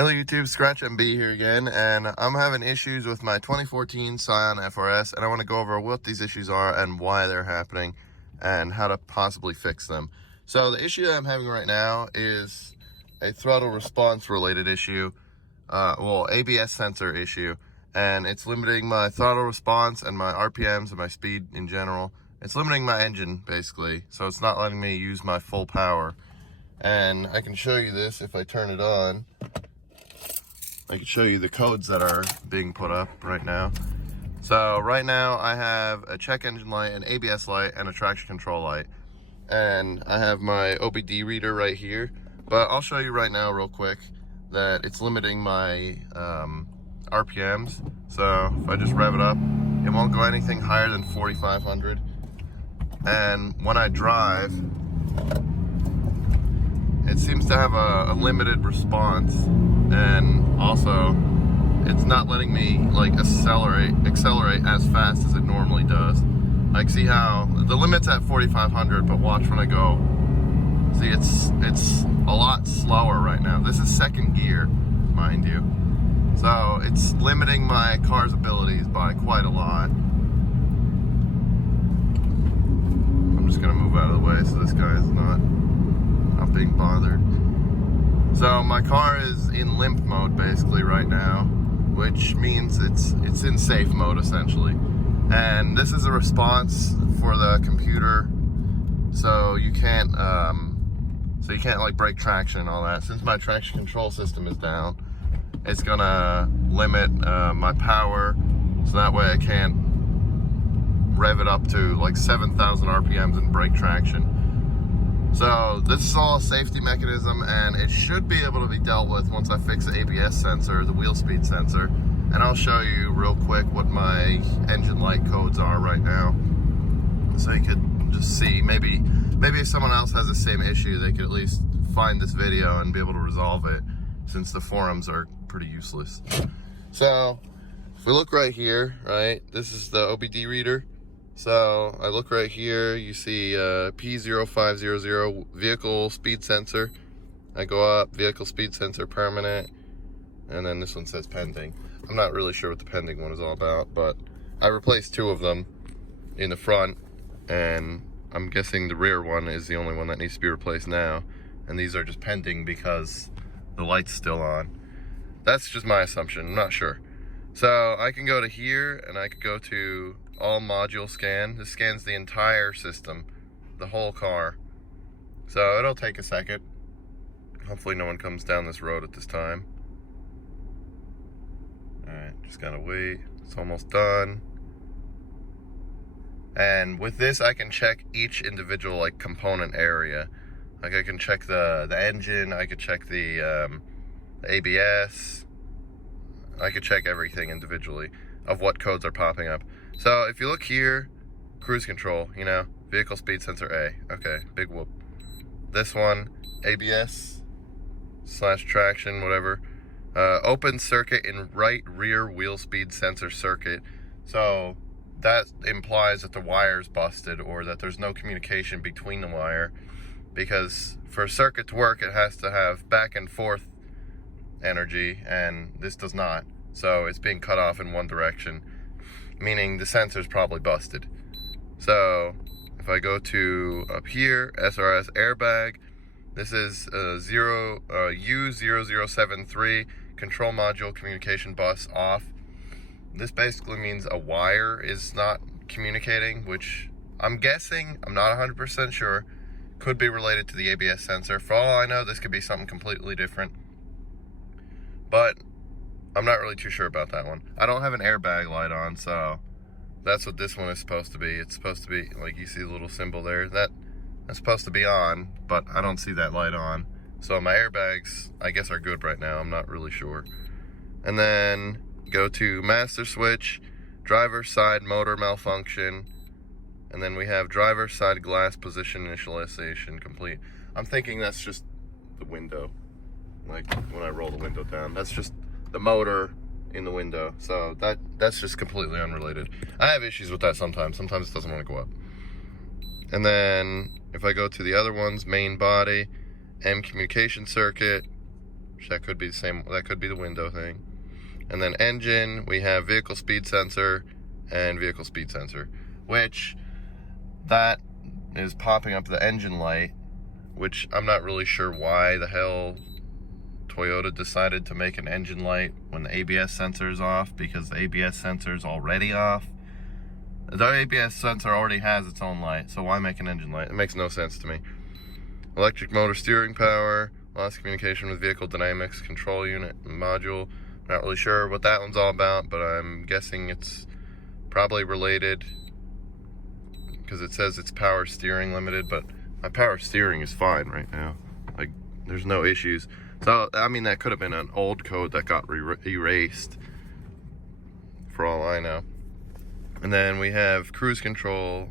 Hello YouTube, Scratch MB here again, and I'm having issues with my 2014 Scion FRS, and I want to go over what these issues are and why they're happening and how to possibly fix them. So the issue that I'm having right now is a throttle response related issue, ABS sensor issue, and it's limiting my throttle response and my RPMs and my speed in general. It's limiting my engine basically, so it's not letting me use my full power. And I can show you this if I turn it on. I can show you the codes that are being put up right now. So right now I have a check engine light, an ABS light, and a traction control light. And I have my Obd Reader right here. But I'll show you right now real quick that it's limiting my RPMs. So if I just rev it up, it won't go anything higher than 4,500. And when I drive, it seems to have a limited response, and also it's not letting me like accelerate as fast as it normally does. Like, see how the limit's at 4,500, but watch when I go. See, it's a lot slower right now. This is second gear, mind you. So it's limiting my car's abilities by quite a lot. I'm just gonna move out of the way so this guy is not being bothered. So my car is in limp mode basically right now, which means it's in safe mode essentially. And this is a response for the computer, so you can't like break traction and all that. Since my traction control system is down, it's gonna limit my power, so that way I can't rev it up to like 7,000 RPMs and break traction. So this is all a safety mechanism, and it should be able to be dealt with once I fix the ABS sensor, the wheel speed sensor. And I'll show you real quick what my engine light codes are right now, so you could just see, maybe if someone else has the same issue, they could at least find this video and be able to resolve it, since the forums are pretty useless. So if we look right here, right, this is the Obd Reader. So I look right here, you see P0500 vehicle speed sensor. I go up, vehicle speed sensor permanent, and then this one says pending. I'm not really sure what the pending one is all about, but I replaced two of them in the front, and I'm guessing the rear one is the only one that needs to be replaced now. And these are just pending because the light's still on. That's just my assumption, I'm not sure. So I can go to here, and I could go to all module scan. This scans the entire system, the whole car. So it'll take a second. Hopefully no one comes down this road at this time. Alright, just gotta wait. It's almost done. And with this I can check each individual like component area. Like I can check the engine, I could check the ABS. I could check everything individually of what codes are popping up. So if you look here, cruise control, you know, vehicle speed sensor A. Okay, big whoop. This one, ABS / traction, whatever. Open circuit in right rear wheel speed sensor circuit. So that implies that the wire's busted, or that there's no communication between the wire, because for a circuit to work, it has to have back and forth energy, and this does not. So it's being cut off in one direction, meaning the sensor's probably busted. So if I go to up here, FRS airbag, this is U0073 control module communication bus off. This basically means a wire is not communicating, which I'm guessing, I'm not 100% sure, could be related to the ABS sensor. For all I know, this could be something completely different, but I'm not really too sure about that one. I don't have an airbag light on, so that's what this one is supposed to be. It's supposed to be, like, you see the little symbol there, that's supposed to be on, but I don't see that light on. So my airbags, I guess, are good right now. I'm not really sure. And then go to master switch, driver side motor malfunction, and then we have driver side glass position initialization complete. I'm thinking that's just the window. Like when I roll the window down, that's just the motor in the window. So that's just completely unrelated. I have issues with that sometimes. Sometimes it doesn't want to go up. And then if I go to the other ones, main body, M communication circuit, That could be the same, that could be the window thing. And then engine, we have vehicle speed sensor and vehicle speed sensor, which that is popping up the engine light, which I'm not really sure why the hell Toyota decided to make an engine light when the ABS sensor is off, because the ABS sensor is already off. The ABS sensor already has its own light, so why make an engine light? It makes no sense to me. Electric motor steering power, lost communication with vehicle dynamics, control unit and module. Not really sure what that one's all about, but I'm guessing it's probably related because it says it's power steering limited, but my power steering is fine right now. Like, there's no issues. So, I mean, that could have been an old code that got erased, for all I know. And then we have cruise control.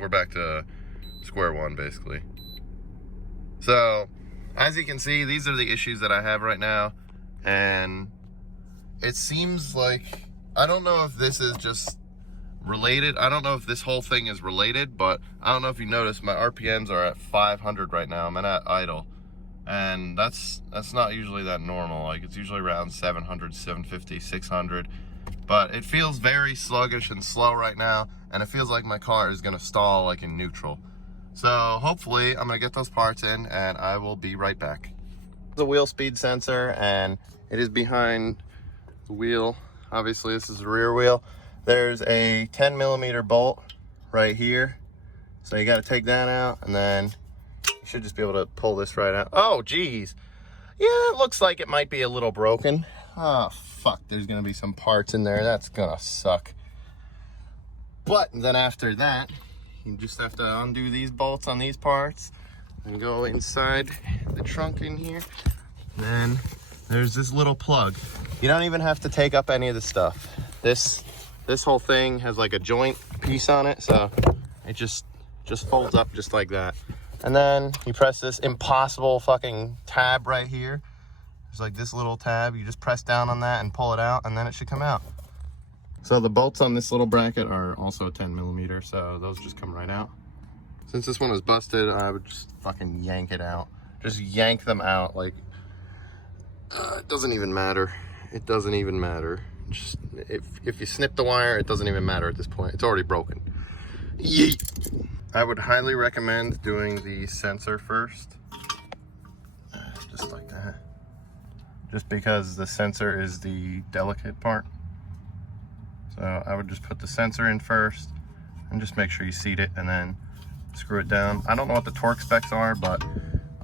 We're back to square one, basically. So, as you can see, these are the issues that I have right now. And it seems like, I don't know if this is just related. I don't know if this whole thing is related, but I don't know if you noticed, my RPMs are at 500 right now. I'm at idle. And that's not usually that normal. Like, it's usually around 700, 750, 600. But it feels very sluggish and slow right now, and it feels like my car is gonna stall like in neutral. So hopefully I'm gonna get those parts in and I will be right back. The wheel speed sensor, and it is behind the wheel. Obviously this is the rear wheel. There's a 10mm bolt right here. So you gotta take that out, and then you should just be able to pull this right out. Oh geez. Yeah, it looks like it might be a little broken. Oh fuck, there's gonna be some parts in there. That's gonna suck. But then after that, you just have to undo these bolts on these parts and go inside the trunk in here. And then there's this little plug. You don't even have to take up any of the stuff. This whole thing has like a joint piece on it, so it just folds up just like that. And then you press this impossible fucking tab right here. There's like this little tab. You just press down on that and pull it out, and then it should come out. So the bolts on this little bracket are also 10mm, so those just come right out. Since this one is busted, I would just fucking yank it out. Just yank them out. Like, it doesn't even matter. It doesn't even matter. Just if you snip the wire, it doesn't even matter at this point. It's already broken. Yeet. I would highly recommend doing the sensor first. Just like that. Just because the sensor is the delicate part. So I would just put the sensor in first and just make sure you seat it and then screw it down. I don't know what the torque specs are, but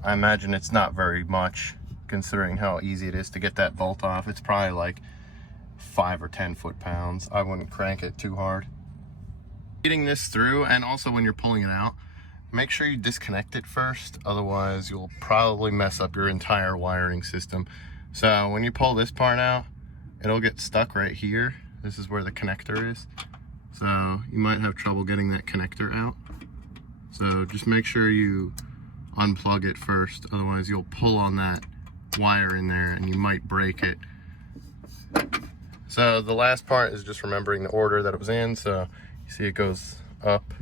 I imagine it's not very much considering how easy it is to get that bolt off. It's probably like 5 or 10 foot-pounds. I wouldn't crank it too hard. Getting this through, and also when you're pulling it out, make sure you disconnect it first, otherwise you'll probably mess up your entire wiring system. So when you pull this part out, it'll get stuck right here. This is where the connector is. So you might have trouble getting that connector out. So just make sure you unplug it first, otherwise you'll pull on that wire in there and you might break it. So the last part is just remembering the order that it was in. So you see it goes up,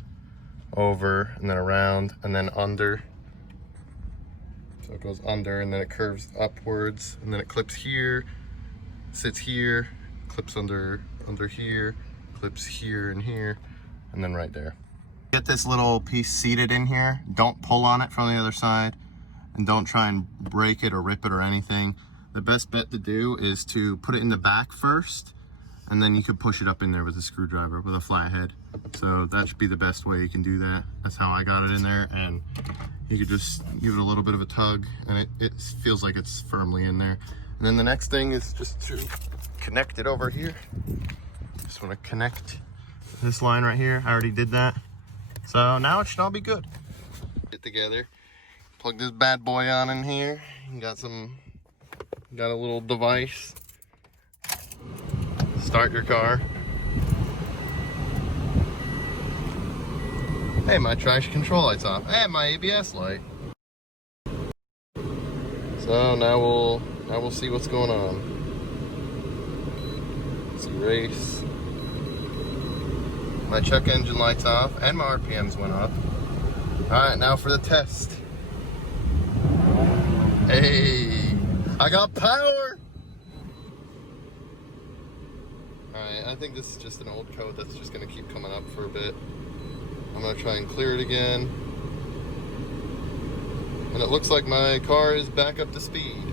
over, and then around, and then under. So it goes under, and then it curves upwards, and then it clips here, sits here, clips under here, clips here and here, and then right there. Get this little piece seated in here. Don't pull on it from the other side, and don't try and break it or rip it or anything. The best bet to do is to put it in the back first, and then you could push it up in there with a screwdriver with a flat head. So that should be the best way you can do that. That's how I got it in there, and you could just give it a little bit of a tug, and it feels like it's firmly in there. And then the next thing is just to connect it over here. Just want to connect this line right here. I already did that. So now it should all be good. Get together, plug this bad boy on in here. You got a little device. Start your car. Hey, my traction control light's off. Hey, my ABS light. So now we'll see what's going on. Let's erase. My check engine light's off and my RPMs went up. All right, now for the test. Hey, I got power! Alright, I think this is just an old code that's just going to keep coming up for a bit. I'm going to try and clear it again. And it looks like my car is back up to speed.